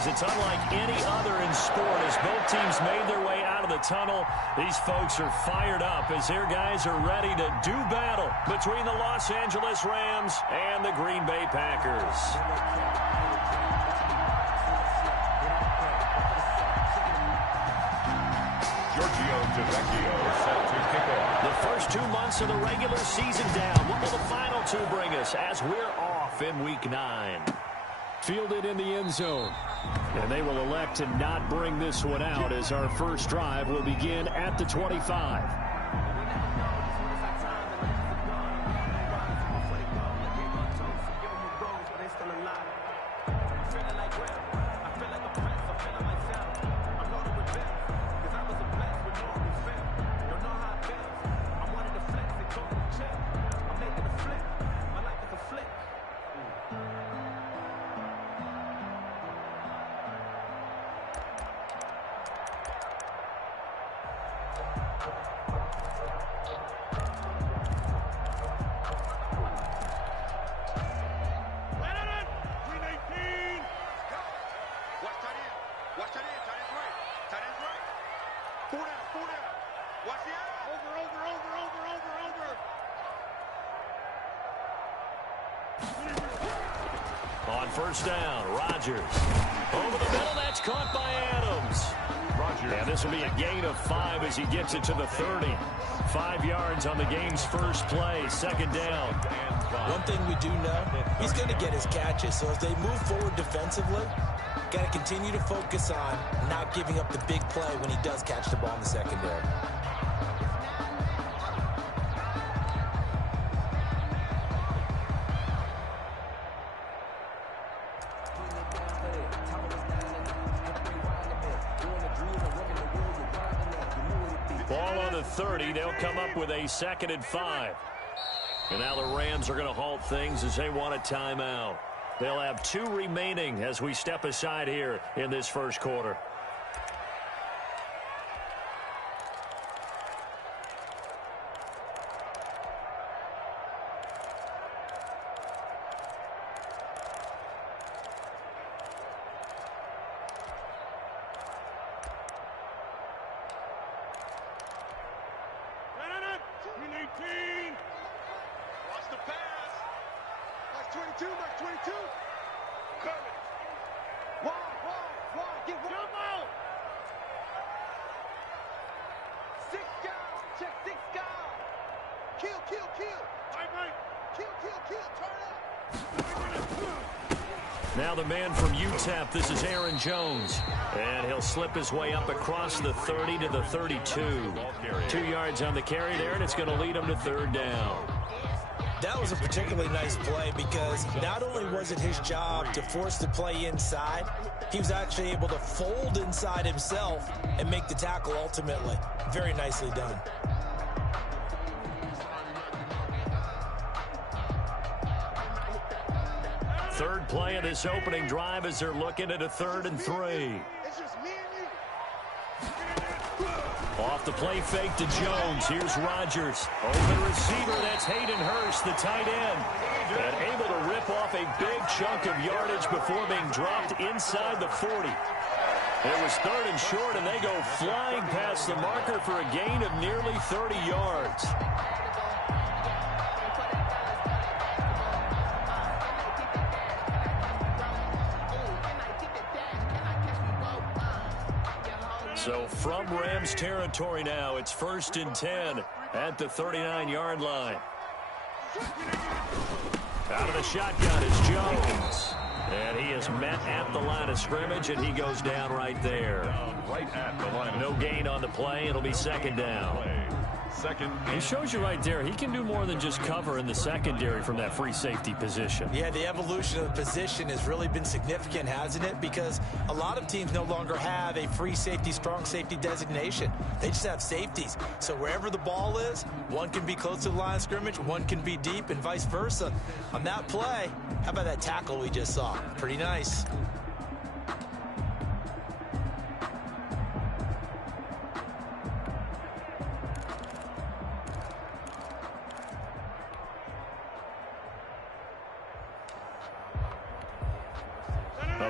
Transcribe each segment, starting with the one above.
is it's unlike any other in sport. As both teams made their way out of the tunnel, these folks are fired up as their guys are ready to do battle between the Los Angeles Rams and the Green Bay Packers. The first 2 months of the regular season down. What will the final two bring us as we're off in Week 9? Fielded in the end zone. And they will elect to not bring this one out as our first drive will begin at the 25. On first down, Rodgers. Over the middle, that's caught by Adams. And this will be a gain of 5 as he gets it to the 30. 5 yards on the game's first play, second down. One thing we do know, he's going to get his catches. So as they move forward defensively, got to continue to focus on not giving up the big play when he does catch the ball in the secondary. Ball on the 30. They'll come up with a 2nd and 5. And now the Rams are going to halt things as they want a timeout. They'll have 2 remaining as we step aside here in this first quarter. Now the man from UTEP, this is Aaron Jones. And he'll slip his way up across the 30 to the 32. 2 yards on the carry there, and it's going to lead him to 3rd down. That was a particularly nice play because not only was it his job to force the play inside, he was actually able to fold inside himself and make the tackle ultimately. Very nicely done. Third play of this opening drive as they're looking at a 3rd and 3. Off the play fake to Jones. Here's Rodgers. Open receiver. That's Hayden Hurst, the tight end. And able to rip off a big chunk of yardage before being dropped inside the 40. It was 3rd and short, and they go flying past the marker for a gain of nearly 30 yards. So from Rams territory now, it's 1st and 10 at the 39-yard line. Out of the shotgun is Jones. And he is met at the line of scrimmage, and he goes down right there. Right at the line. No gain on the play. It'll be 2nd down. He shows you right there. He can do more than just cover in the secondary from that free safety position. Yeah, the evolution of the position has really been significant, hasn't it? Because a lot of teams no longer have a free safety, strong safety designation. They just have safeties. So wherever the ball is, one can be close to the line of scrimmage, one can be deep, and vice versa. On that play, how about that tackle we just saw? Pretty nice.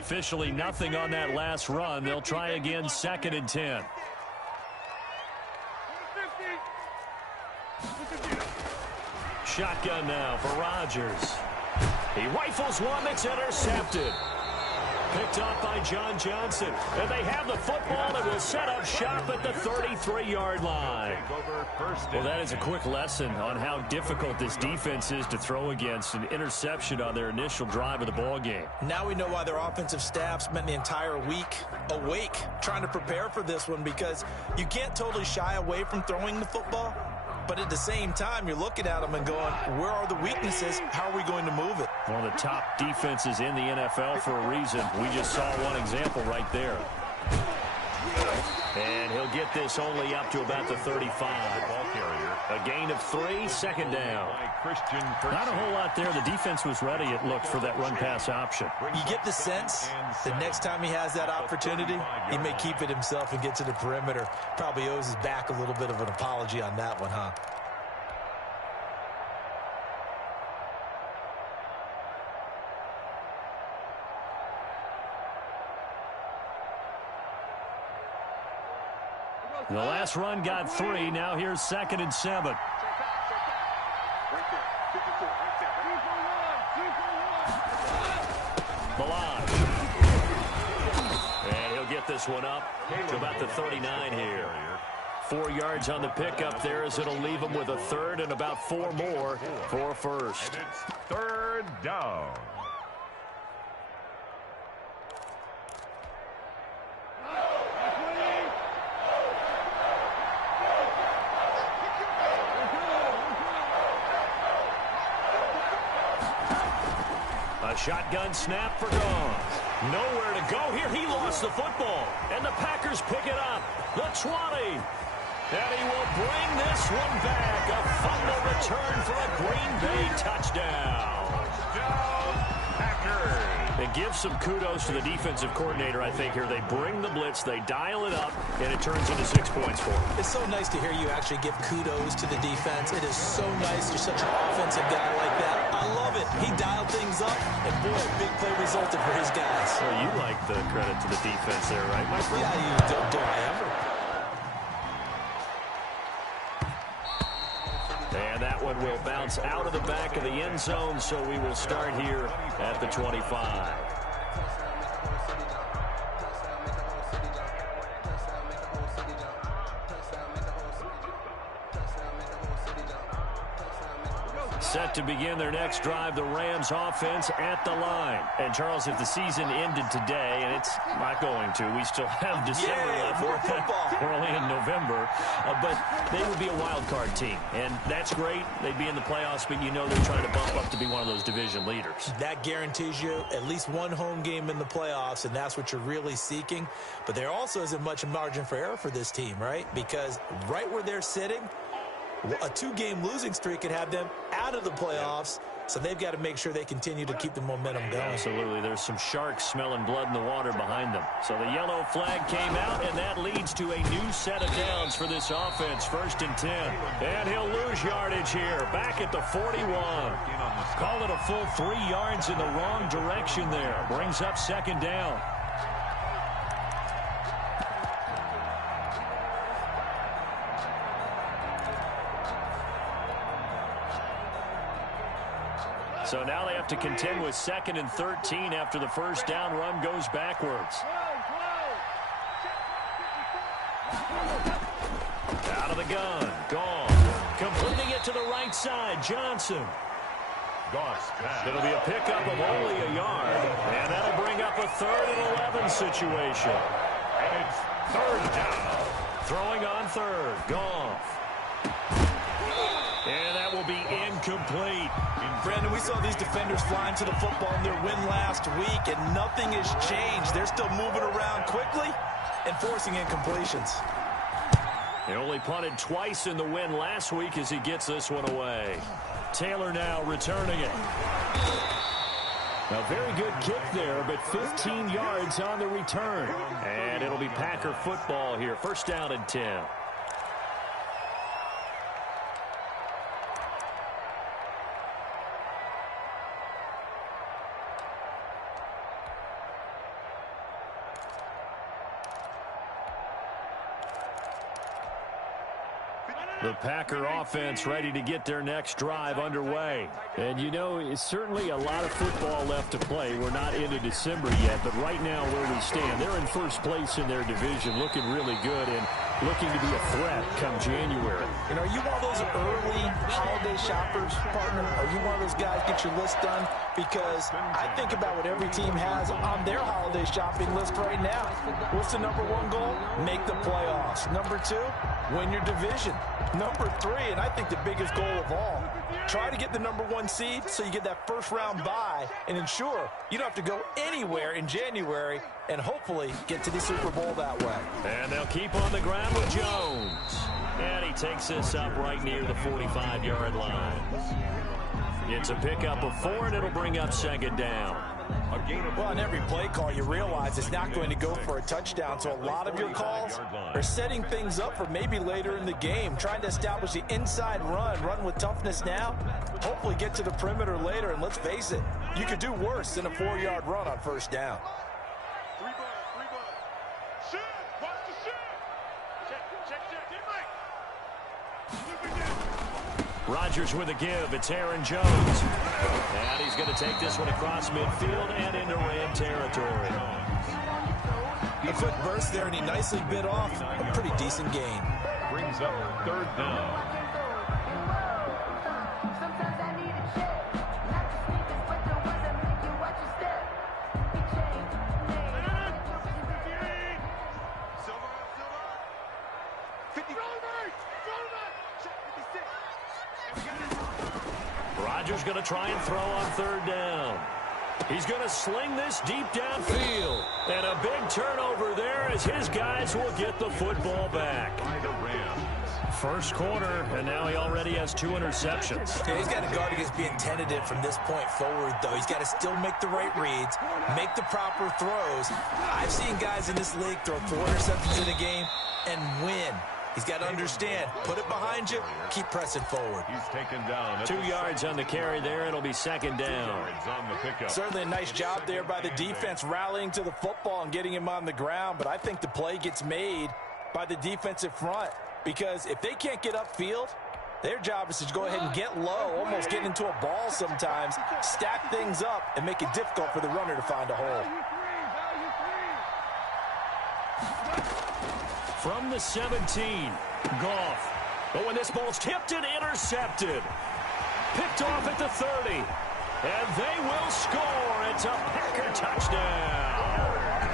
Officially nothing on that last run. They'll try again, 2nd and 10. Shotgun now for Rodgers. He rifles one that's intercepted. Picked up by John Johnson. And they have the football and will set up shop at the 33-yard line. Well, that is a quick lesson on how difficult this defense is to throw against. An interception on their initial drive of the ball game. Now we know why their offensive staff spent the entire week awake trying to prepare for this one, because you can't totally shy away from throwing the football. But at the same time, you're looking at them and going, where are the weaknesses? How are we going to move it? One of the top defenses in the NFL for a reason. We just saw one example right there. And he'll get this only up to about the 35. Ball carrier. A gain of 3, 2nd down. Not a whole lot there. The defense was ready, it looked, for that run-pass option. You get the sense the next time he has that opportunity, he may keep it himself and get to the perimeter. Probably owes his back a little bit of an apology on that one, huh? The last run got 3. Now here's 2nd and 7. Balaj. And he'll get this one up to about the 39 here. 4 yards on the pickup there, as it'll leave him with a 3rd and about 4 more for a 1st. 3rd down. A shotgun snap for Goff. Nowhere to go here. He lost the football. And the Packers pick it up. The 20. And he will bring this one back. A fumble return for a Green Bay touchdown. Touchdown, Packers. It gives some kudos to the defensive coordinator, I think, here. They bring the blitz, they dial it up, and it turns into 6 points for them. It's so nice to hear you actually give kudos to the defense. It is so nice. You're such an offensive guy like that. I love it. He dialed things up, and boy, a big play resulted for his guys. Well, you like the credit to the defense there, right, my friend? Yeah, you do I ever. And that one will bounce out of the back of the end zone, so we will start here at the 25. Set to begin their next drive, the Rams offense at the line. And, Charles, if the season ended today, and it's not going to, we still have December left. We're only in November. But they would be a wild card team. And that's great. They'd be in the playoffs, but you know they're trying to bump up to be one of those division leaders. That guarantees you at least one home game in the playoffs, and that's what you're really seeking. But there also isn't much margin for error for this team, right? Because right where they're sitting, a 2-game losing streak could have them out of the playoffs, so they've got to make sure they continue to keep the momentum going. Absolutely. There's some sharks smelling blood in the water behind them. So the yellow flag came out, and that leads to a new set of downs for this offense. 1st and 10. And he'll lose yardage here. Back at the 41. Call it a full 3 yards in the wrong direction there. Brings up 2nd down. So now they have to contend with 2nd and 13 after the first down run goes backwards. Out of the gun. Gone. Completing it to the right side. Johnson. It'll be a pickup of only a yard. And that'll bring up a 3rd and 11 situation. And it's 3rd down. Throwing on 3rd. Goff. And that will be incomplete. Brandon, we saw these defenders flying to the football in their win last week, and nothing has changed. They're still moving around quickly and forcing incompletions. They only punted twice in the win last week as he gets this one away. Taylor now returning it. A very good kick there, but 15 yards on the return. And it'll be Packer football here. 1st down and 10. The Packer offense ready to get their next drive underway. And, you know, it's certainly a lot of football left to play. We're not into December yet, but right now where we stand, they're in first place in their division, looking really good and looking to be a threat come January. You know, are you one of those early holiday shoppers, partner? Are you one of those guys get your list done? Because I think about what every team has on their holiday shopping list right now. What's the number one goal? Make the playoffs. Number two, win your division. Number three, and I think the biggest goal of all, try to get the number one seed so you get that first round bye and ensure you don't have to go anywhere in January and hopefully get to the Super Bowl that way. And they'll keep on the ground with Jones. And he takes this up right near the 45-yard line. It's a pickup of 4, and it'll bring up second down. Well, on every play call, you realize it's not going to go for a touchdown, so a lot of your calls are setting things up for maybe later in the game, trying to establish the inside run with toughness now, hopefully get to the perimeter later, and let's face it, you could do worse than a 4-yard run on first down. Rodgers with a give. It's Aaron Jones. And he's going to take this one across midfield and into Ram territory. A quick burst there, and he nicely bit off a pretty decent gain. Brings up third down. Rodgers going to try and throw on third down. He's going to sling this deep downfield. And a big turnover there as his guys will get the football back. First quarter, and now he already has 2 interceptions. Yeah, he's got to guard against being tentative from this point forward, though. He's got to still make the right reads, make the proper throws. I've seen guys in this league throw 4 interceptions in a game and win. He's got to understand, put it behind you, keep pressing forward. He's taken down. 2 yards on the carry there. It'll be second down. On the pickup. Certainly a nice job there by the defense rallying to the football and getting him on the ground, but I think the play gets made by the defensive front because if they can't get upfield, their job is to go ahead and get low, almost get into a ball sometimes, stack things up, and make it difficult for the runner to find a hole. From the 17, Goff. But when this ball's tipped and intercepted. Picked off at the 30. And they will score. It's a Packer touchdown.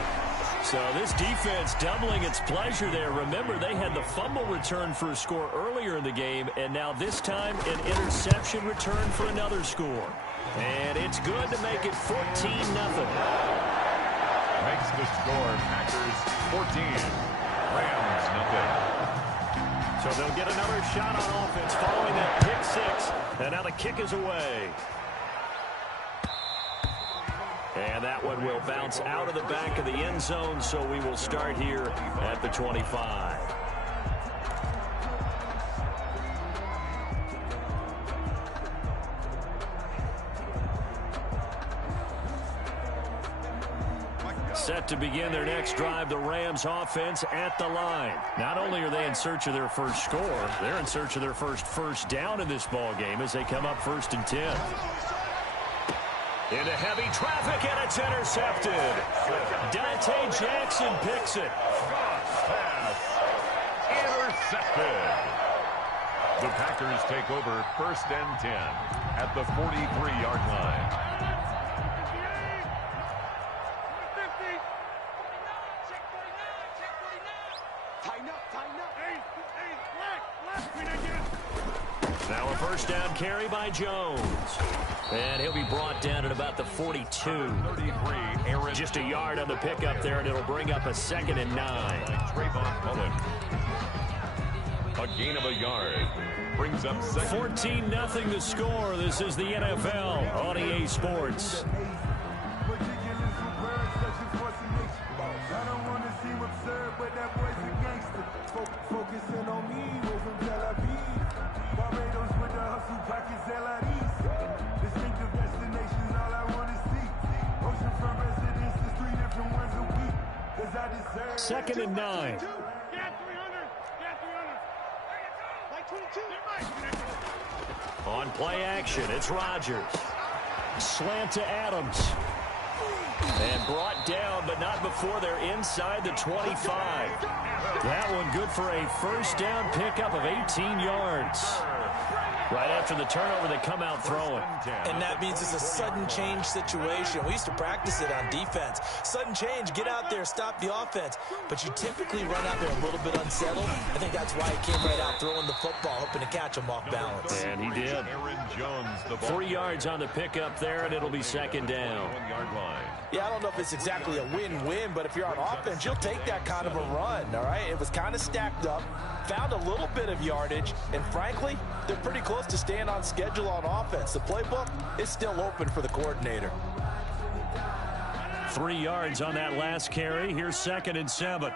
So this defense doubling its pleasure there. Remember, they had the fumble return for a score earlier in the game, and now this time an interception return for another score. And it's good to make it 14-0. Makes the score Packers 14. Rams nothing. So they'll get another shot on offense following that pick 6. And now the kick is away. And that one will bounce out of the back of the end zone, so we will start here at the 25. Set to begin their next drive, the Rams offense at the line. Not only are they in search of their first score, they're in search of their first down in this ball game as they come up 1st and 10. Into heavy traffic, and it's intercepted. Dante Jackson picks it. Pass. Intercepted. The Packers take over 1st and 10 at the 43-yard line. Now a 1st down carry by Jones. And he'll be brought down at about the 42. 33, Aaron. Just a yard on the pickup there, and it'll bring up a 2nd and 9. Trayvon Mullen. A gain of a yard. Brings up 14-0 the score. This is the NFL on EA Sports. Second and 9. On play action, it's Rodgers. Slant to Adams. And brought down, but not before they're inside the 25. That one good for a first down pickup of 18 yards. Right after the turnover, they come out throwing. And that means it's a sudden change situation. We used to practice it on defense. Sudden change, get out there, stop the offense. But you typically run out there a little bit unsettled. I think that's why he came right out throwing the football, hoping to catch him off balance. And he did. 3 yards on the pickup there, and it'll be second down. Yeah, I don't know if it's exactly a win-win, but if you're on offense, you'll take that kind of a run, all right? It was kind of stacked up, found a little bit of yardage, and frankly, they're pretty close to staying on schedule on offense. The playbook is still open for the coordinator. 3 yards on that last carry. Here's 2nd and 7.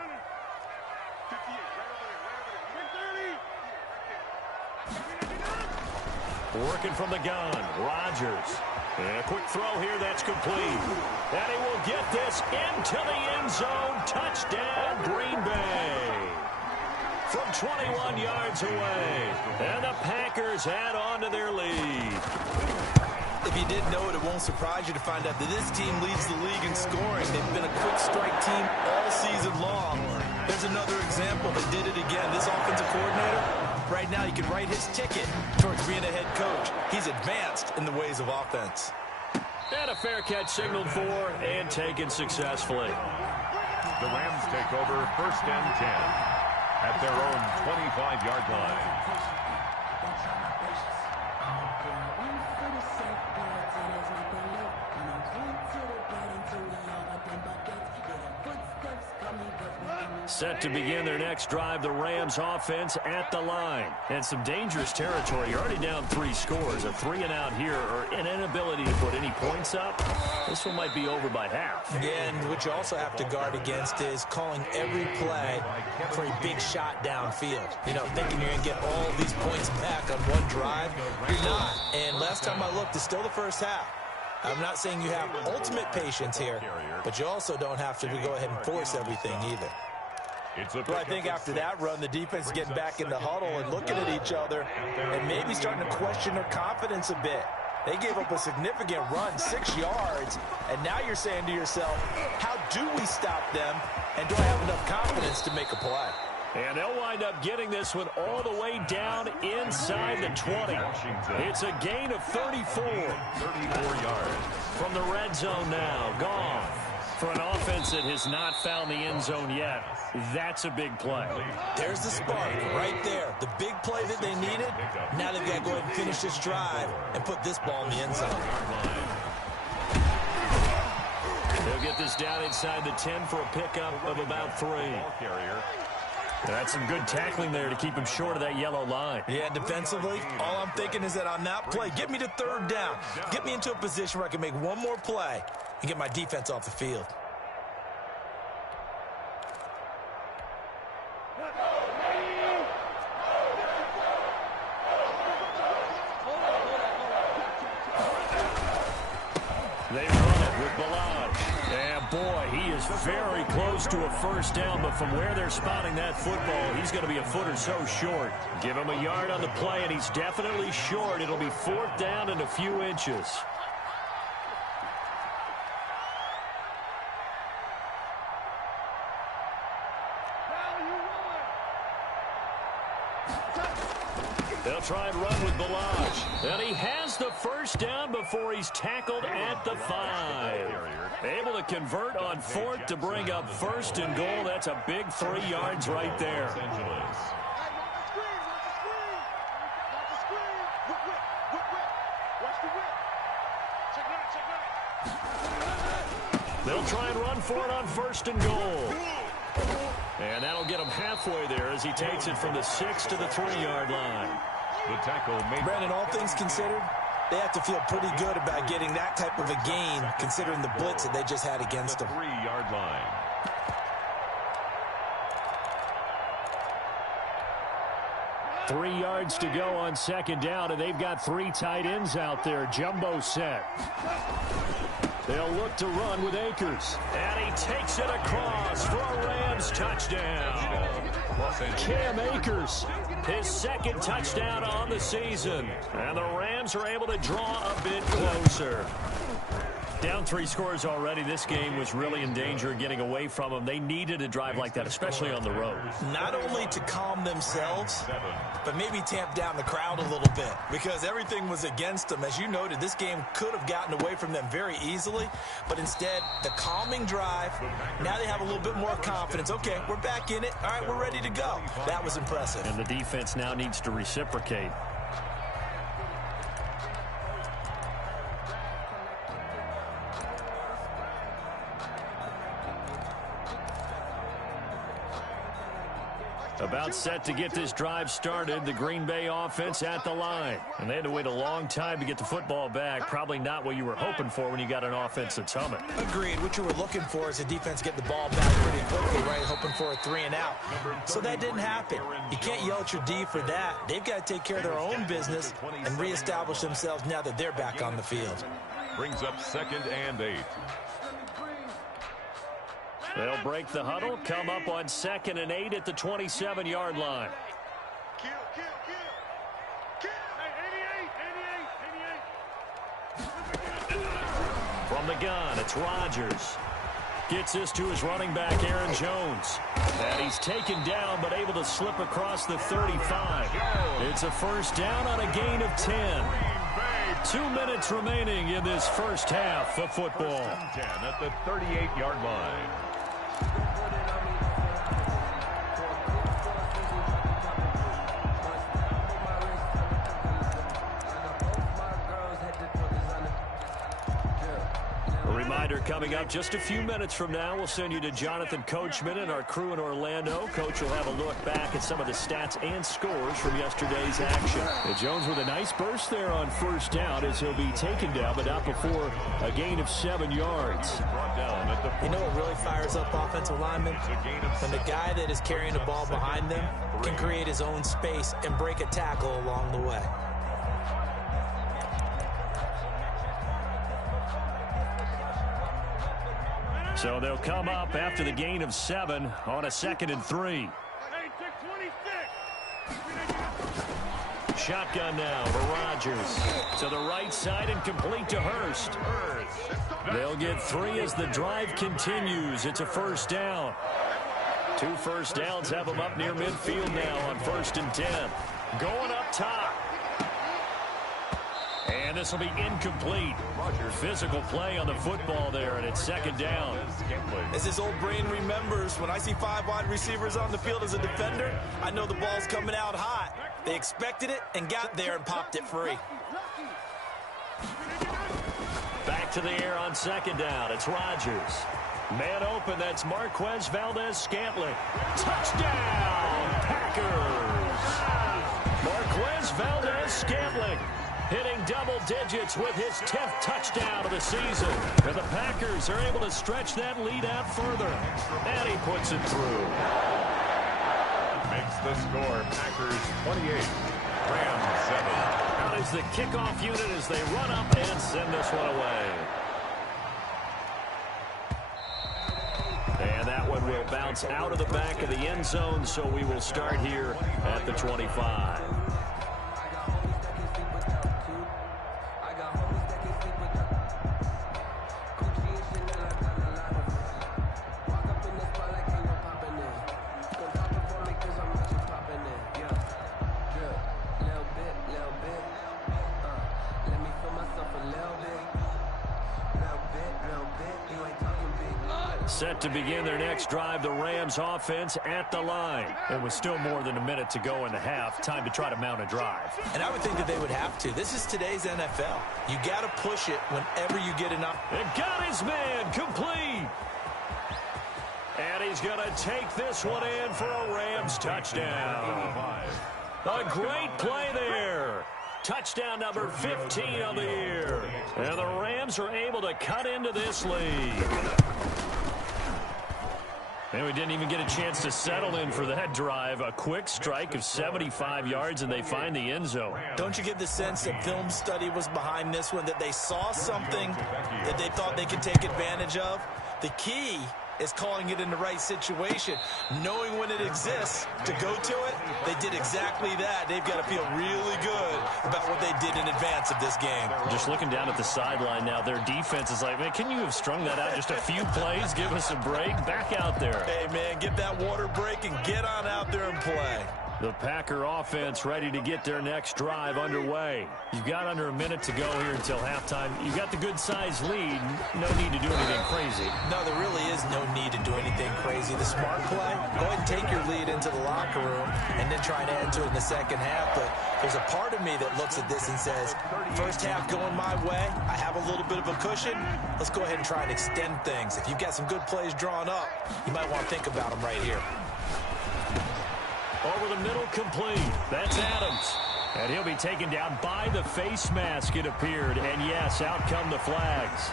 Working from the gun, Rodgers. And a quick throw here, that's complete. And he will get this into the end zone. Touchdown, Green Bay. From 21 yards away. And the Packers add on to their lead. If you didn't know it, it won't surprise you to find out that this team leads the league in scoring. They've been a quick strike team all season long. There's another example. They did it again. This offensive coordinator, right now, you can write his ticket towards being a head coach. He's advanced in the ways of offense. And a fair catch signaled for and taken successfully. The Rams take over 1st and 10 at their own 25-yard line. Set to begin their next drive, the Rams offense at the line. And some dangerous territory. You're already down 3 scores. A 3-and-out here or an inability to put any points up. This one might be over by half. Yeah, and what you also have to guard against is calling every play for a big shot downfield. You know, thinking you're going to get all these points back on one drive. You're not. And last time I looked, it's still the first half. I'm not saying you have ultimate patience here, but you also don't have to go ahead and force everything either. Well, I think after that run, the defense is getting back in the huddle and looking at each other and maybe starting to question their confidence a bit. They gave up a significant run, 6 yards, and now you're saying to yourself, how do we stop them, and do I have enough confidence to make a play? And they'll wind up getting this one all the way down inside the 20. It's a gain of 34. 34 yards. From the red zone now, gone. For an offense that has not found the end zone yet, that's a big play. There's the spark right there. The big play that they needed. Now they've got to go ahead and finish this drive and put this ball in the end zone. They'll get this down inside the 10 for a pickup of about 3. That's some good tackling there to keep him short of that yellow line. Yeah, defensively, all I'm thinking is that on that play, get me to 3rd down. Get me into a position where I can make one more play and get my defense off the field. They run it with Balaj. And boy, he is very close to a first down, but from where they're spotting that football, he's going to be a foot or so short. Give him a yard on the play, and he's definitely short. It'll be 4th down and a few inches. They'll try and run with Balaj. And he has the first down before he's tackled at the 5. Able to convert on 4th to bring up 1st and goal. That's a big 3 yards right there. They'll try and run for it on 1st and goal. And that'll get him halfway there as he takes it from the 6 to the 3-yard line. The tackle made. Brandon, all things considered, they have to feel pretty good about getting that type of a gain, considering the blitz that they just had against them. 3-yard line. Three yards to go on 2nd down, and they've got 3 tight ends out there. Jumbo set. They'll look to run with Akers. And he takes it across for a Rams touchdown. Cam Akers, his second touchdown on the season. And the Rams are able to draw a bit closer. Down 3 scores already. This game was really in danger of getting away from them. They needed a drive like that, especially on the road. Not only to calm themselves, but maybe tamp down the crowd a little bit because everything was against them. As you noted, this game could have gotten away from them very easily, but instead, the calming drive, now they have a little bit more confidence. Okay, we're back in it. All right, we're ready to go. That was impressive. And the defense now needs to reciprocate. About set to get this drive started. The Green Bay offense at the line. And they had to wait a long time to get the football back. Probably not what you were hoping for when you got an offense that's humming. Agreed. What you were looking for is the defense get the ball back pretty quickly, right? Hoping for a 3 and out. So that didn't happen. You can't yell at your D for that. They've got to take care of their own business and reestablish themselves now that they're back on the field. Brings up 2nd and 8. They'll break the huddle, come up on 2nd and 8 at the 27-yard line. From the gun, it's Rodgers. Gets this to his running back, Aaron Jones. And he's taken down, but able to slip across the 35. It's a first down on a gain of 10. 2 minutes remaining in this first half of football. 10 at the 38-yard line. Coming up just a few minutes from now, we'll send you to Jonathan Coachman and our crew in Orlando. Coach will have a look back at some of the stats and scores from yesterday's action. And Jones with a nice burst there on first down as he'll be taken down, but not before a gain of 7 yards. You know what really fires up offensive linemen? When the guy that is carrying the ball behind them can create his own space and break a tackle along the way. So they'll come up after the gain of 7 on a 2nd and 3. Shotgun now for Rodgers. To the right side and complete to Hurst. They'll get 3 as the drive continues. It's a first down. 2 first downs have them up near midfield now on 1st and 10. Going up top. And this will be incomplete. Physical play on the football there, and it's 2nd down. As his old brain remembers, when I see 5 wide receivers on the field as a defender, I know the ball's coming out hot. They expected it and got there and popped it free. Back to the air on 2nd down. It's Rodgers. Man open, that's Marquez Valdez-Scantling. Touchdown, Packers! Marquez Valdez-Scantling hitting double digits with his 10th touchdown of the season. And the Packers are able to stretch that lead out further. And he puts it through. Makes the score. Packers 28, Rams 7. Out is the kickoff unit as they run up and send this one away. And that one will bounce out of the back of the end zone, so we will start here at the 25. Set to begin their next drive, the Rams offense at the line. And with still more than a minute to go in the half, time to try to mount a drive. And I would think that they would have to. This is today's NFL. You got to push it whenever you get enough. And got his man complete. And he's going to take this one in for a Rams touchdown. A great play there. Touchdown number 15 of the year. And the Rams are able to cut into this lead. And we didn't even get a chance to settle in for that drive. A quick strike of 75 yards, and they find the end zone. Don't you get the sense that film study was behind this one, that they saw something that they thought they could take advantage of? The key is calling it in the right situation. Knowing when it exists to go to it, they did exactly that. They've got to feel really good about what they did in advance of this game. Just looking down at the sideline now, their defense is like, man, can you have strung that out just a few plays? Give us a break. Back out there. Hey, man, get that water break and get on out there and play. The Packer offense ready to get their next drive underway. You've got under a minute to go here until halftime. You've got the good-sized lead. No need to do anything crazy. No, there really is no need to do anything crazy. The smart play, go ahead and take your lead into the locker room and then try and add to it in the second half. But there's a part of me that looks at this and says, first half going my way, I have a little bit of a cushion. Let's go ahead and try and extend things. If you've got some good plays drawn up, you might want to think about them right here. Over the middle, complete. That's Adams. And he'll be taken down by the face mask, it appeared. And yes, out come the flags.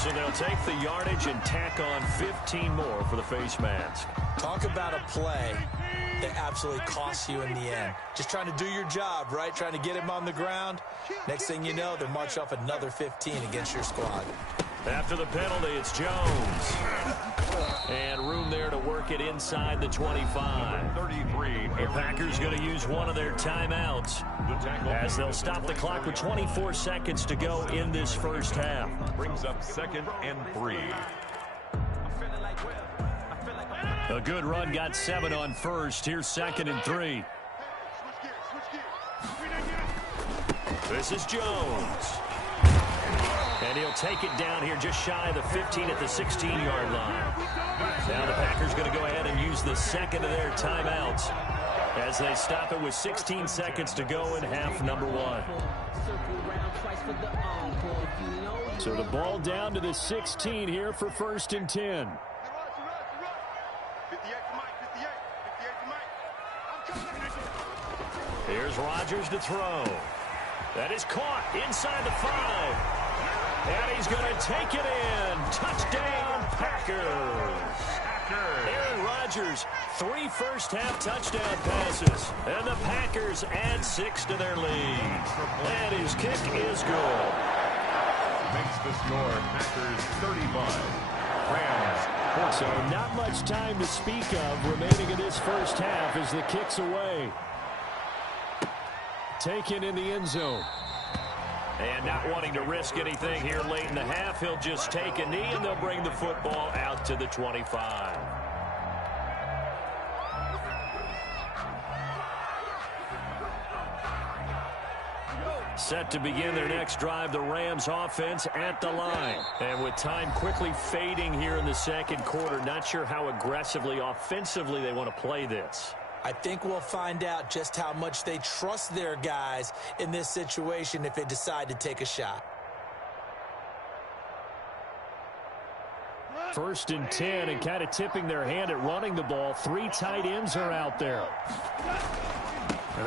So they'll take the yardage and tack on 15 more for the face mask. Talk about a play that absolutely costs you in the end. Just trying to do your job, right? Trying to get him on the ground. Next thing you know, they'll march off another 15 against your squad. After the penalty, it's Jones. And room there to work it inside the 25. 33. The Packers going to use one of their timeouts as they'll stop the clock with 24 seconds to go in this first half. Brings up 2nd and 3. A good run got 7 on first. Here's 2nd and 3. This is Jones. And he'll take it down here just shy of the 15 at the 16-yard line. Now the Packers going to go ahead and use the second of their timeouts as they stop it with 16 seconds to go in half number 1. So the ball down to the 16 here for 1st and 10. Here's Rodgers to throw. That is caught inside the 5. And he's going to take it in. Touchdown, Packers. Aaron Rodgers, 3 first-half touchdown passes. And the Packers add 6 to their lead. And his kick is good. Makes the score Packers 35. Rams 40. So not much time to speak of remaining in this first half as the kick's away. Taken in the end zone. And not wanting to risk anything here late in the half, he'll just take a knee and they'll bring the football out to the 25. Set to begin their next drive, the Rams offense at the line. And with time quickly fading here in the second quarter, not sure how aggressively, offensively they want to play this. I think we'll find out just how much they trust their guys in this situation if they decide to take a shot. 1st and 10, and kind of tipping their hand at running the ball. 3 tight ends are out there.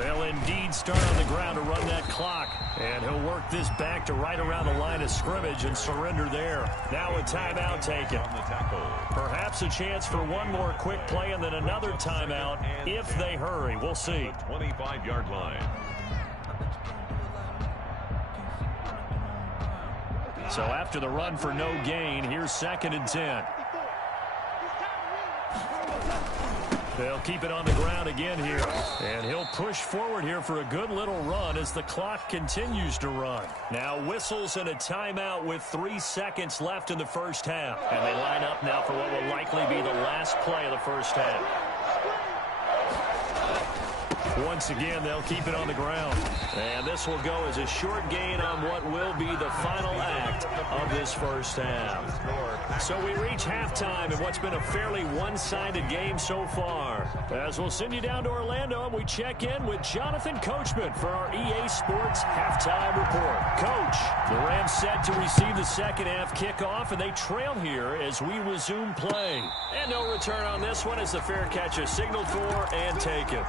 They'll indeed start on the ground to run that clock. And he'll work this back to right around the line of scrimmage and surrender there. Now a timeout taken. On the tackle. Perhaps a chance for one more quick play and then another timeout if they hurry. We'll see. 25-yard line. So after the run for no gain, here's 2nd and 10. They'll keep it on the ground again here. And he'll push forward here for a good little run as the clock continues to run. Now whistles and a timeout with 3 seconds left in the first half. And they line up now for what will likely be the last play of the first half. Once again, they'll keep it on the ground. And this will go as a short gain on what will be the final act of this first half. So we reach halftime in what's been a fairly one-sided game so far. As we'll send you down to Orlando and we check in with Jonathan Coachman for our EA Sports Halftime Report. Coach, the Rams set to receive the second half kickoff, and they trail here as we resume play. And no return on this one as the fair catch is signaled for and taken.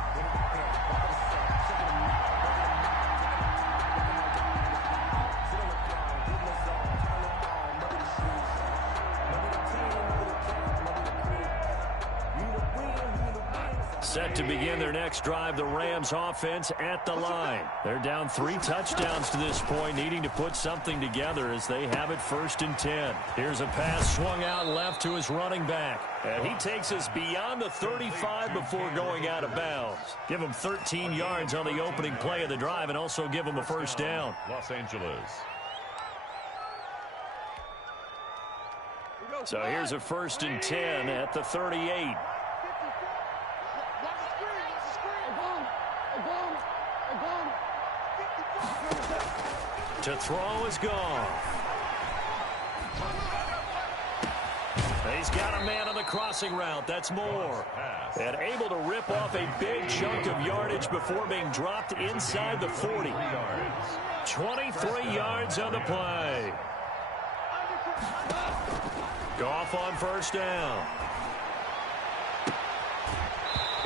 Set to begin their next drive, the Rams offense at the line. They're down 3 touchdowns to this point, needing to put something together as they have it 1st and 10. Here's a pass swung out left to his running back. And he takes us beyond the 35 before going out of bounds. Give him 13 yards on the opening play of the drive and also give him a 1st down. Los Angeles. So here's a 1st and 10 at the 38. To throw is gone. He's got a man on the crossing route. That's Moore. And able to rip off a big chunk of yardage before being dropped inside the 40. 23 yards on the play. Goff on 1st down.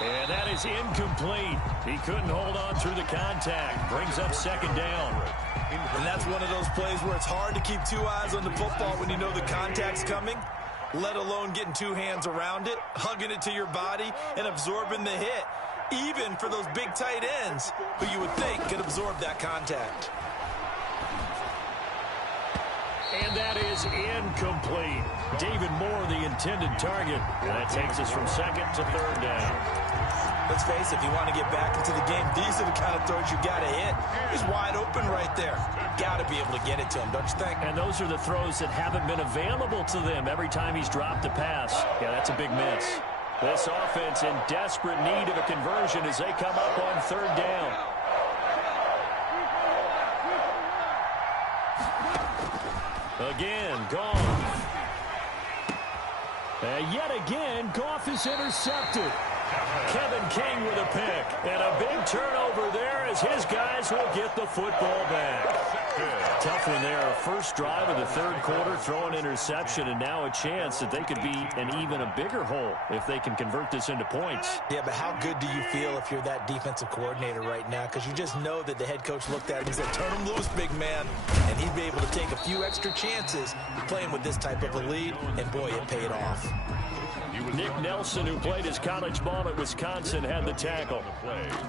And that is incomplete. He couldn't hold on through the contact. Brings up 2nd down. And that's one of those plays where it's hard to keep 2 eyes on the football when you know the contact's coming, let alone getting 2 hands around it, hugging it to your body, and absorbing the hit, even for those big tight ends who you would think could absorb that contact. And that is incomplete. David Moore, the intended target. And that takes us from 2nd to 3rd down. Let's face it, if you want to get back into the game, these are the kind of throws you got to hit. He's wide open right there. Got to be able to get it to him, don't you think? And those are the throws that haven't been available to them every time he's dropped a pass. Yeah, that's a big miss. This offense in desperate need of a conversion as they come up on 3rd down. Again, Goff. And yet again, Goff is intercepted. Kevin King with a pick. And a big turnover there as his guys will get the football back. Tough one there. First drive of the 3rd quarter, throw an interception, and now a chance that they could be in even a bigger hole if they can convert this into points. Yeah, but how good do you feel if you're that defensive coordinator right now? Because you just know that the head coach looked at him and said, turn him loose, big man. And he'd be able to take a few extra chances playing with this type of a lead, and boy, it paid off. Nick Nelson, who played his college ball at Wisconsin, had the tackle.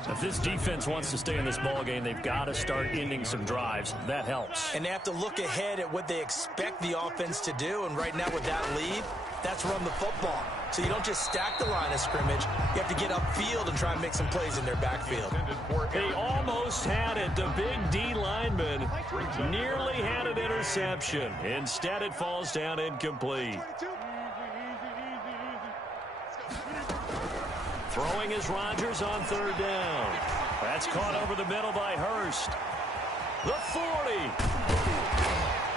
If this defense wants to stay in this ball game, they've got to start ending some drives. That helps. And they have to look ahead at what they expect the offense to do. And right now with that lead, that's run the football. So you don't just stack the line of scrimmage. You have to get upfield and try and make some plays in their backfield. They almost had it. The big D lineman nearly had an interception. Instead, it falls down incomplete. Throwing is Rodgers on 3rd down. That's caught over the middle by Hurst. The 40.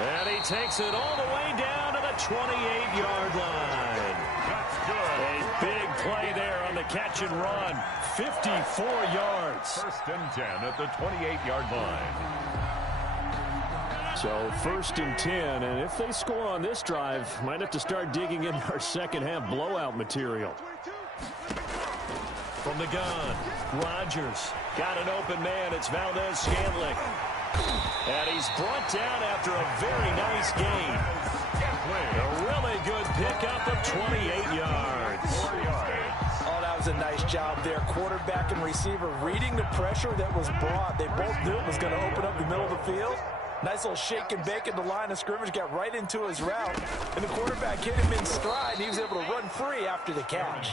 And he takes it all the way down to the 28-yard line. That's good. A big play there on the catch and run. 54 yards. 1st and 10 at the 28-yard line. So 1st and 10, and if they score on this drive, might have to start digging in our second-half blowout material. From the gun, Rodgers got an open man. It's Valdez-Scantling. And he's brought down after a very nice gain. A really good pickup of 28 yards. Oh, that was a nice job there. Quarterback and receiver reading the pressure that was brought. They both knew it was going to open up the middle of the field. Nice little shake and bake in the line of scrimmage, got right into his route, and the quarterback hit him in stride, and he was able to run free after the catch.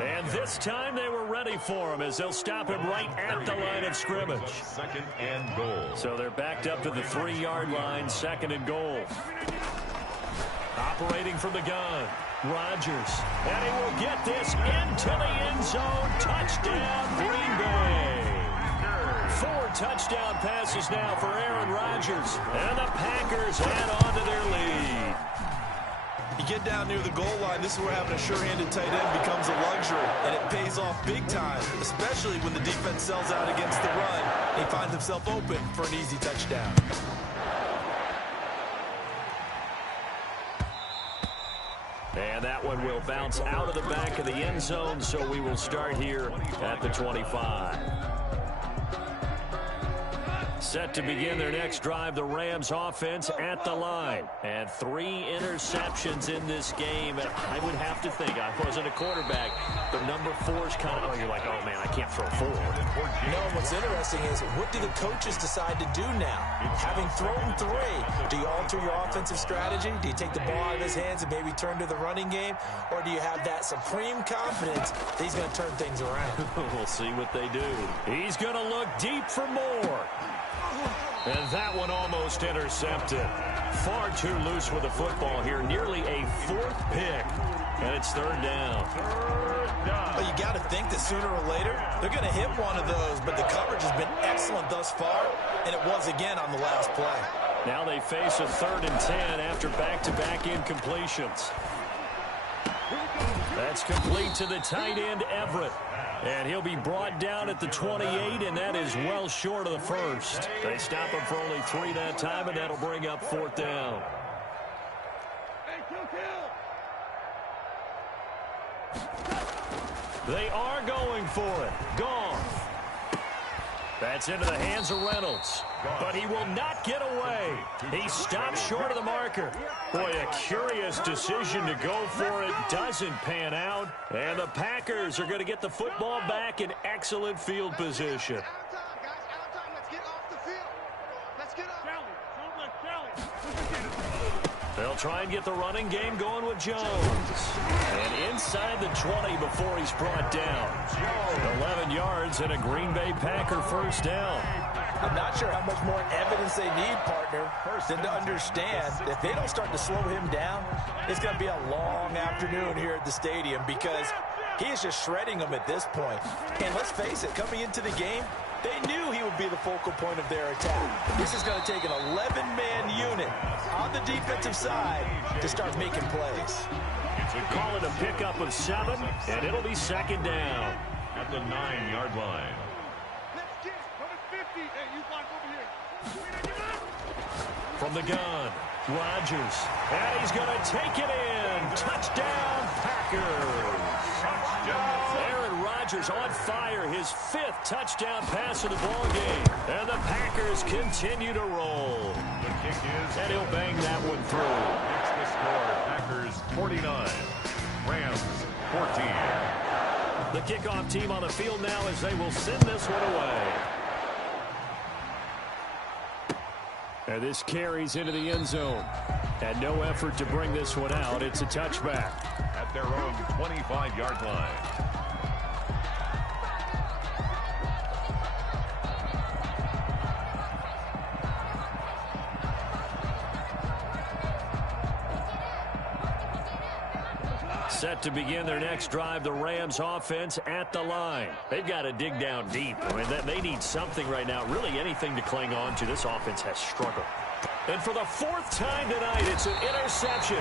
And this time they were ready for him as they'll stop him right at the line of scrimmage. 2nd and goal. So they're backed up to the 3-yard line, 2nd and goal. Operating from the gun, Rodgers, and he will get this into the end zone. Touchdown, Green Bay. 4 touchdown passes now for Aaron Rodgers. And the Packers add on to their lead. You get down near the goal line, this is where having a sure-handed tight end becomes a luxury, and it pays off big time, especially when the defense sells out against the run. He finds himself open for an easy touchdown. And that one will bounce out of the back of the end zone, so we will start here at the 25. Set to begin their next drive, the Rams offense at the line. And 3 interceptions in this game. And I would have to think, I wasn't a quarterback, The number 4 is kind of, you're like, oh, man, I can't throw 4. No, what's interesting is, what do the coaches decide to do now? Having thrown 3, do you alter your offensive strategy? Do you take the ball out of his hands and maybe turn to the running game? Or do you have that supreme confidence that he's going to turn things around? We'll see what they do. He's going to look deep for more. And that one almost intercepted. Far too loose with the football here. Nearly a 4th pick. And it's 3rd down. Well, you got to think that sooner or later, they're going to hit one of those. But the coverage has been excellent thus far. And it was again on the last play. Now they face a 3rd and 10 after back-to-back incompletions. That's complete to the tight end, Everett. And he'll be brought down at the 28, and that is well short of the first. They stop him for only 3 that time, and that'll bring up 4th down. They are going for it. Gone. That's into the hands of Reynolds. But he will not get away. He stops short of the marker. Boy, a curious decision to go for it. Doesn't pan out. And the Packers are going to get the football back in excellent field position. They'll try and get the running game going with Jones. And inside the 20 before he's brought down. 11 yards and a Green Bay Packer first down. I'm not sure how much more evidence they need, partner, than to understand that if they don't start to slow him down, it's going to be a long afternoon here at the stadium because he is just shredding them at this point. And let's face it, coming into the game, they knew he would be the focal point of their attack. This is going to take an 11-man unit on the defensive side to start making plays. Call it a pickup of 7, and it'll be 2nd down. At the 9-yard line. From the gun, Rodgers. And he's going to take it in. Touchdown, Packers. Aaron Rodgers on fire. His 5th touchdown pass of the ball game. And the Packers continue to roll. The kick is... And he'll bang that one through. It's the score. Packers 49. Rams 14. The kickoff team on the field now as they will send this one away. And this carries into the end zone. And no effort to bring this one out. It's a touchback. At their own 25-yard line. Set to begin their next drive, the Rams offense at the line. They've got to dig down deep. I mean, they need something right now, really anything to cling on to. This offense has struggled. And for the 4th time tonight, it's an interception.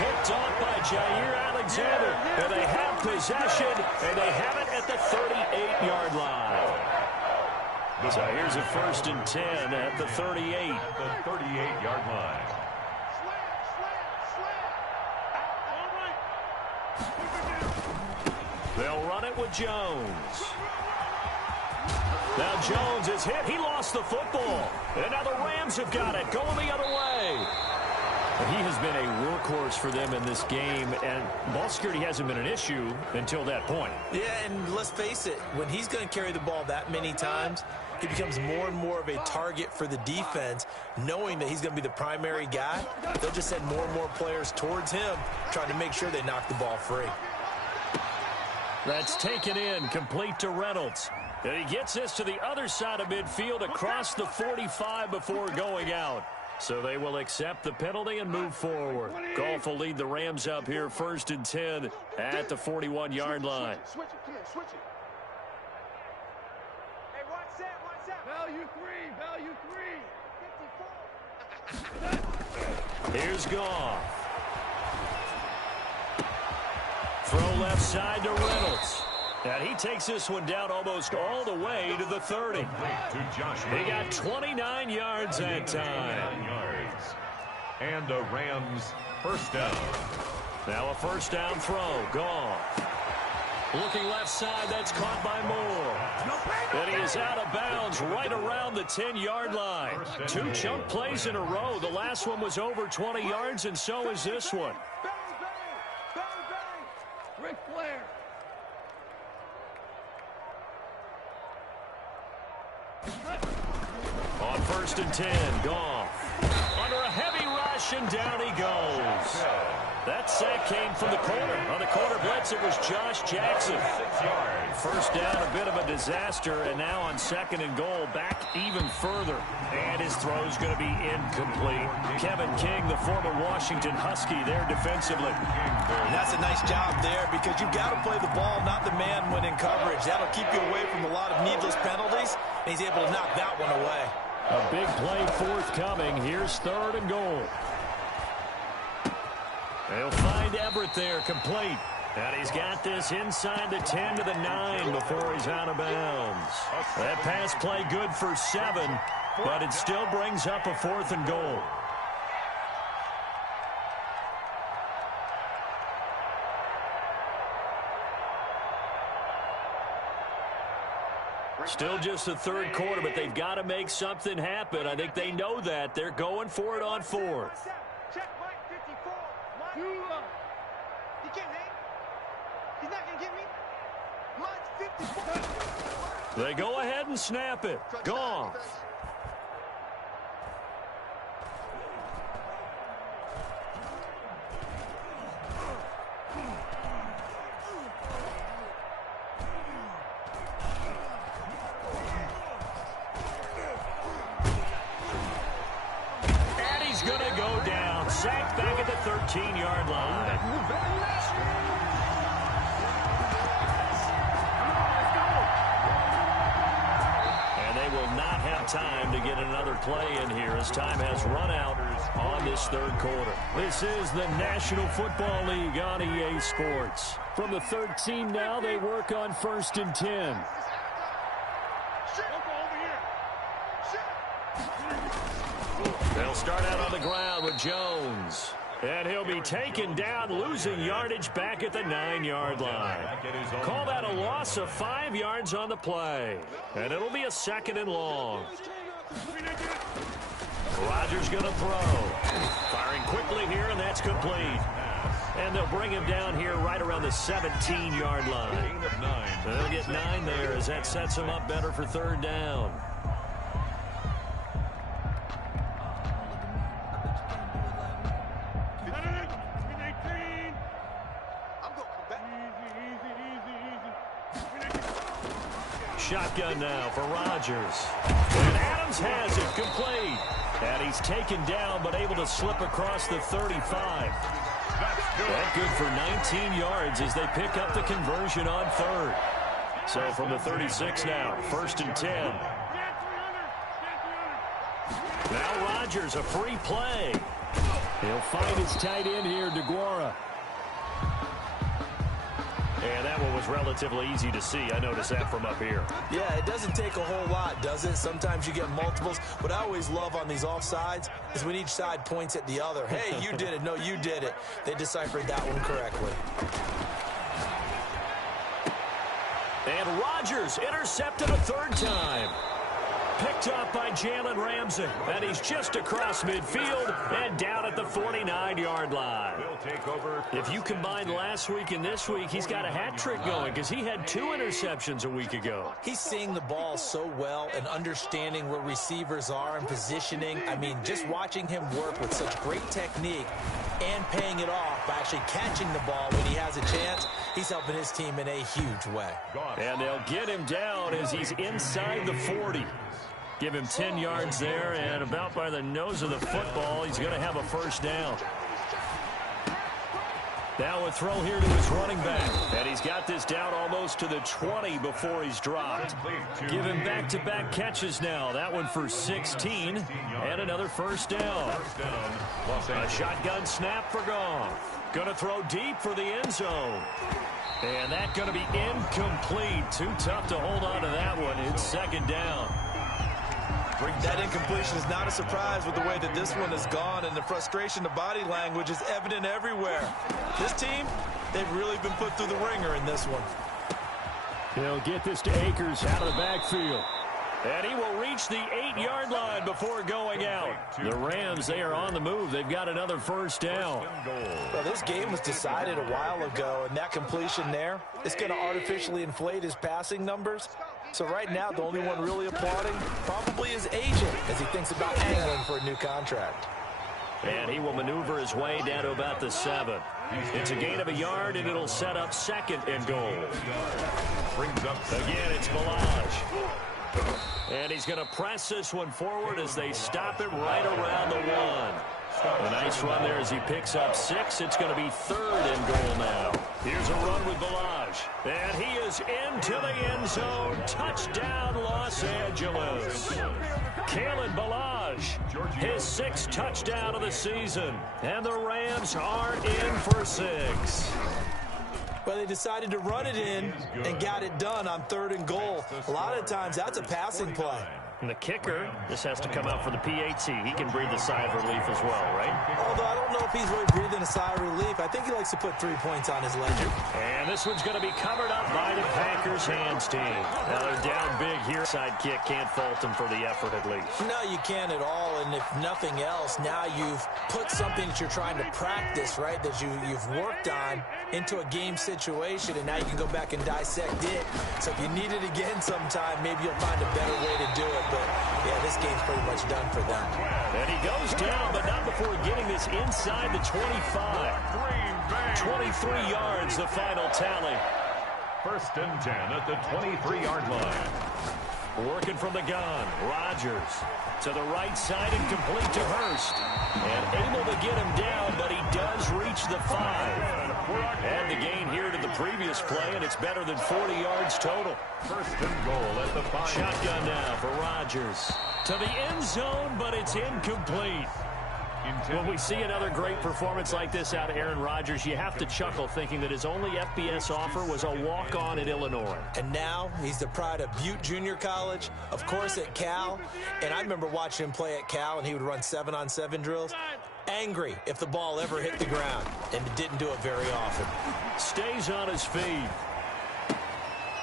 Picked off by Jair Alexander. And they have possession, and they have it at the 38-yard line. So here's a 1st and 10 at the 38. At the 38-yard line. They'll run it with Jones. Now Jones is hit. He lost the football. And now the Rams have got it. Going the other way. He has been a workhorse for them in this game. And ball security hasn't been an issue until that point. Yeah, and let's face it. When he's going to carry the ball that many times, he becomes more and more of a target for the defense, knowing that he's going to be the primary guy. They'll just send more and more players towards him, trying to make sure they knock the ball free. That's taken in, complete to Reynolds. And he gets this to the other side of midfield across the 45 before going out. So they will accept the penalty and move forward. Goff will lead the Rams up here 1st and 10 at the 41-yard line. Switch it, switch it. Hey, watch that. Value 3. Here's Goff. Throw left side to Reynolds. And he takes this one down almost all the way to the 30. He got 29 yards that time. And a Rams first down. Now a first down throw. Goff. Looking left side, that's caught by Moore. And he is out of bounds right around the 10-yard line. 2 chunk plays in a row. The last one was over 20 yards, and so is this one. Ric Flair. first and 10. Goff under a heavy rush, and down he goes. That sack came from the corner. On the corner blitz, it was Josh Jackson. 6 yards. First down, a bit of a disaster, and now on second and goal, back even further. And his throw's going to be incomplete. Kevin King, the former Washington Husky, there defensively. And that's a nice job there, because you've got to play the ball, not the man when in coverage. That'll keep you away from a lot of needless penalties, and he's able to knock that one away. A big play forthcoming. Here's third and goal. They'll find Everett there, complete. And he's got this inside the 10 to the 9 before he's out of bounds. That pass play good for 7, but it still brings up a fourth and goal. Still just the third quarter, but they've got to make something happen. I think they know that. They're going for it on fourth. Check Mike 54. Mike. He can't hang. He's not going to get me. Mike's 54. They go ahead and snap it. Goff. Sacked back at the 13-yard line. And they will not have time to get another play in here as time has run out on this third quarter. This is the National Football League on EA Sports. From the 13 now, they work on first and 10. They'll start out on the ground with Jones. And he'll be taken down, losing yardage back at the 9-yard line. Call that a loss of 5 yards on the play. And it'll be a second and long. Rodgers going to throw. Firing quickly here, and that's complete. And they'll bring him down here right around the 17-yard line. They'll get 9 there as that sets him up better for third down. Shotgun now for Rodgers. And Adams has it complete. And he's taken down but able to slip across the 35. That good for 19 yards as they pick up the conversion on third. So from the 36 now, first and 10. Now Rodgers, a free play. He'll find his tight end here, DeGuara. And that one was relatively easy to see. I noticed that from up here. Yeah, it doesn't take a whole lot, does it? Sometimes you get multiples. What I always love on these offsides is when each side points at the other. Hey, you did it. No, you did it. They deciphered that one correctly. And Rodgers intercepted a third time. Picked up by Jalen Ramsey. And he's just across midfield and down at the 49-yard line. If you combine last week and this week, he's got a hat trick going because he had 2 interceptions a week ago. He's seeing the ball so well and understanding where receivers are and positioning. I mean, just watching him work with such great technique and paying it off by actually catching the ball when he has a chance, he's helping his team in a huge way. And they'll get him down as he's inside the 40. Give him 10 yards there, and about by the nose of the football, he's going to have a first down. Now a throw here to his running back. And he's got this down almost to the 20 before he's dropped. Give him back-to-back catches now. That one for 16, and another first down. A shotgun snap for Goff. Going to throw deep for the end zone. And that's going to be incomplete. Too tough to hold on to that one. It's second down. That incompletion is not a surprise with the way that this one has gone, and the frustration, the body language is evident everywhere. This team, they've really been put through the ringer in this one. He'll get this to Akers out of the backfield. And he will reach the 8-yard line before going out. The Rams, they are on the move. They've got another first down. Well, this game was decided a while ago, and that completion there is going to artificially inflate his passing numbers. So right now, the only one really applauding probably his agent as he thinks about angling for a new contract. And he will maneuver his way down to about the 7. It's a gain of a yard, and it'll set up 2nd and goal. Brings up again, it's Balaj. And he's going to press this one forward as they stop it right around the 1. A nice run there as he picks up 6. It's going to be 3rd and goal now. Here's a run with Balaj. And he is into the end zone. Touchdown, Los Angeles. Kalen Balaj, his 6th touchdown of the season. And the Rams are in for 6. Well, they decided to run it in and got it done on 3rd and goal. A lot of times, that's a passing play. And the kicker, this has to come out for the PAT. He can breathe a sigh of relief as well, right? Although I don't know if he's really breathing a sigh of relief. I think he likes to put 3 points on his ledger. And this one's going to be covered up by the Packers hands team. Now they're down big here. Sidekick can't fault him for the effort at least. No, you can't at all. And if nothing else, now you've put something that you're trying to practice, right, that you've worked on into a game situation, and now you can go back and dissect it. So if you need it again sometime, maybe you'll find a better way to do it. But, yeah, this game's pretty much done for them. And he goes down, but not before getting this inside the 25. 23 yards, the final tally. 1st and 10 at the 23-yard line. Working from the gun, Rodgers to the right side and complete to Hurst. And able to get him down, but he does reach the 5. And the gain here to the previous play, and it's better than 40 yards total. 1st and goal at the 5. Shotgun now for Rodgers. To the end zone, but it's incomplete. When we see another great performance like this out of Aaron Rodgers, you have to chuckle thinking that his only FBS offer was a walk-on at Illinois. And now he's the pride of Butte Junior College, of course at Cal. And I remember watching him play at Cal, and he would run 7-on-7 drills. Angry if the ball ever hit the ground, and it didn't do it very often. Stays on his feet.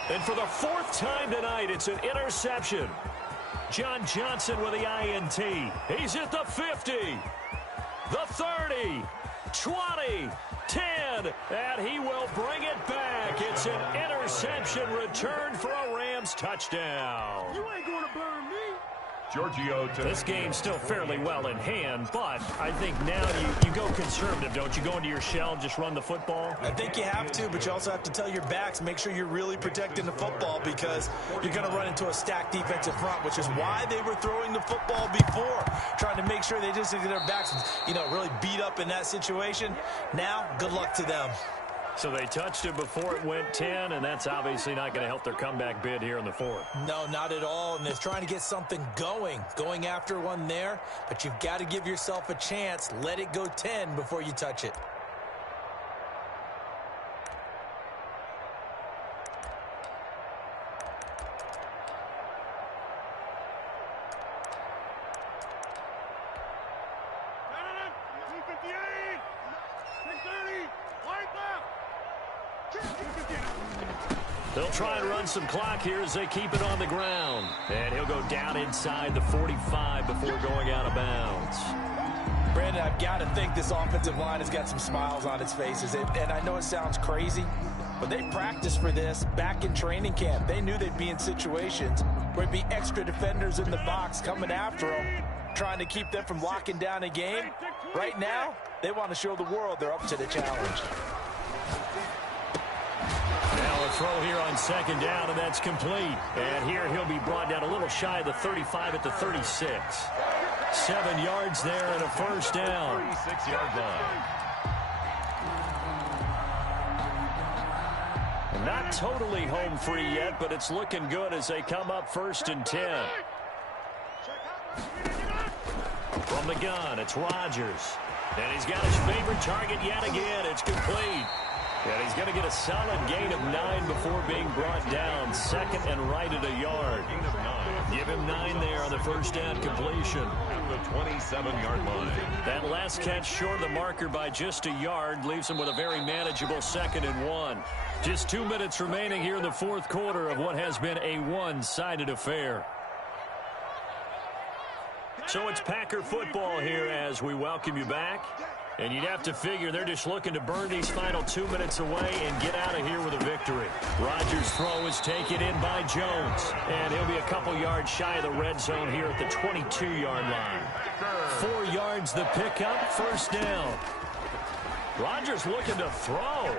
And for the 4th time tonight, it's an interception. John Johnson with the INT. He's at the 50. The 30, 20, 10, and he will bring it back. It's an interception return for a Rams touchdown. You ain't gonna burn me. Giorgio to this game's still fairly well in hand, but I think now you go conservative, don't you? Go into your shell, just run the football? I think you have to, but you also have to tell your backs, make sure you're really protecting the football because you're going to run into a stacked defensive front, which is why they were throwing the football before, trying to make sure they just get their backs, really beat up in that situation. Now, good luck to them. So they touched it before it went 10, and that's obviously not going to help their comeback bid here in the 4th. No, not at all, and they're trying to get something going after one there, but you've got to give yourself a chance. Let it go 10 before you touch it. They'll try and run some clock here as they keep it on the ground. And he'll go down inside the 45 before going out of bounds. Brandon, I've got to think this offensive line has got some smiles on its faces. And I know it sounds crazy, but they practiced for this back in training camp. They knew they'd be in situations where there'd be extra defenders in the box coming after them, trying to keep them from locking down a game. Right now, they want to show the world they're up to the challenge. Now a throw here on 2nd down, and that's complete. And here he'll be brought down a little shy of the 35 at the 36. 7 yards there and a 1st down. 36-yard line. Not totally home free yet, but it's looking good as they come up 1st and 10. From the gun, it's Rodgers. And he's got his favorite target yet again. It's complete. And he's going to get a solid gain of 9 before being brought down. 2nd and right at a yard. Give him 9 there on the 1st down completion. At the 27-yard line. That last catch short of the marker by just a yard leaves him with a very manageable 2nd and 1. Just 2 minutes remaining here in the 4th quarter of what has been a one-sided affair. So it's Packer football here as we welcome you back. And you'd have to figure they're just looking to burn these final 2 minutes away and get out of here with a victory. Rodgers' throw is taken in by Jones. And he'll be a couple yards shy of the red zone here at the 22-yard line. 4 yards the pickup, first down. Rodgers looking to throw.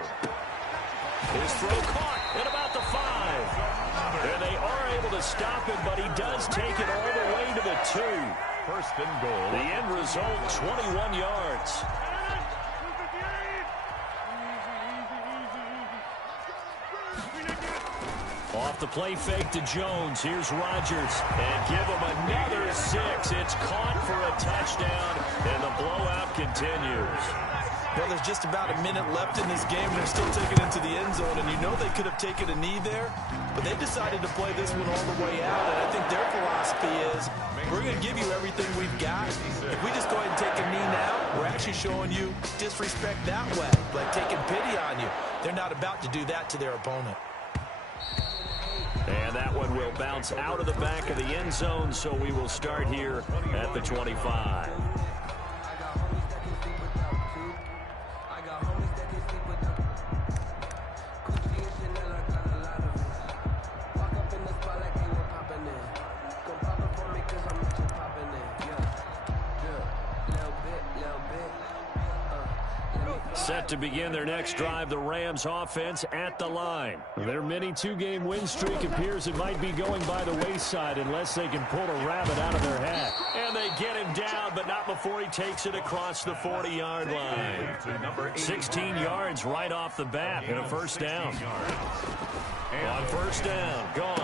His throw caught at about the 5. And they are able to stop him, but he does take it all the way to the 2. First and goal. The end result, 21 yards. Off the play fake to Jones. Here's Rodgers. And give him another 6. It's caught for a touchdown, and the blowout continues. Well, there's just about a minute left in this game, and they're still taking it to the end zone. And you know they could have taken a knee there, but they decided to play this one all the way out. And I think their philosophy is, we're going to give you everything we've got. If we just go ahead and take a knee now, we're actually showing you disrespect that way, like taking pity on you. They're not about to do that to their opponent. And that one will bounce out of the back of the end zone, so we will start here at the 25. Set to begin their next drive, the Rams offense at the line. Their mini 2-game win streak appears it might be going by the wayside unless they can pull a rabbit out of their hat. And they get him down, but not before he takes it across the 40-yard line. 16 yards right off the bat and a first down. On first down, gone.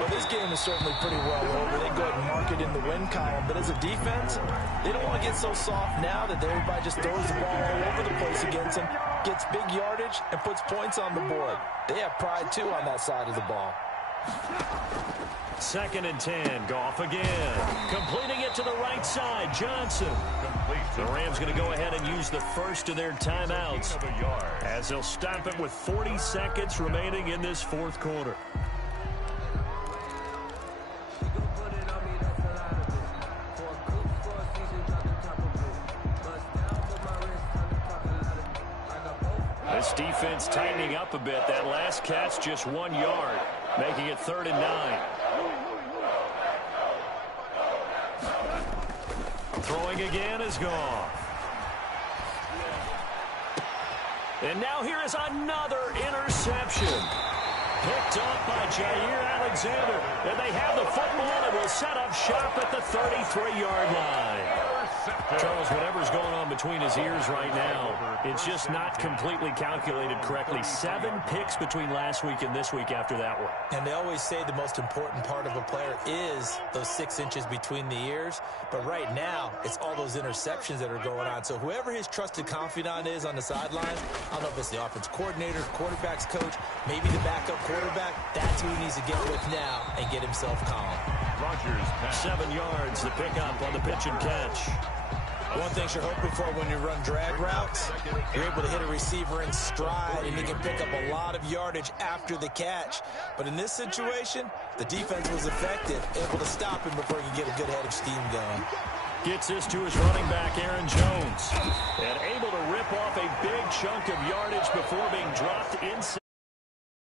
Well, this game is certainly pretty well over. They go ahead and mark it in the win column. But as a defense, they don't want to get so soft now that everybody just throws the ball all over the place against them, gets big yardage, and puts points on the board. They have pride, too, on that side of the ball. 2nd and 10. Goff again. Completing it to the right side. Johnson. The Rams going to go ahead and use the first of their timeouts as they'll stop it with 40 seconds remaining in this fourth quarter. This defense tightening up a bit. That last catch just 1 yard, making it 3rd and 9. Throwing again is gone. And now here is another interception. Picked off by Jair Alexander. And they have the football and will set up shop at the 33-yard line. Charles, whatever's going on between his ears right now, it's just not completely calculated correctly. 7 picks between last week and this week after that one. And they always say the most important part of a player is those 6 inches between the ears. But right now, it's all those interceptions that are going on. So whoever his trusted confidant is on the sidelines, I don't know if it's the offense coordinator, quarterback's coach, maybe the backup quarterback, that's who he needs to get with now and get himself calm. Rodgers, 7 yards, the pickup on the pitch and catch. One thing you're hoping for when you run drag routes, you're able to hit a receiver in stride, and he can pick up a lot of yardage after the catch. But in this situation, the defense was effective, able to stop him before he could get a good head of steam going. Gets this to his running back, Aaron Jones. And able to rip off a big chunk of yardage before being dropped inside.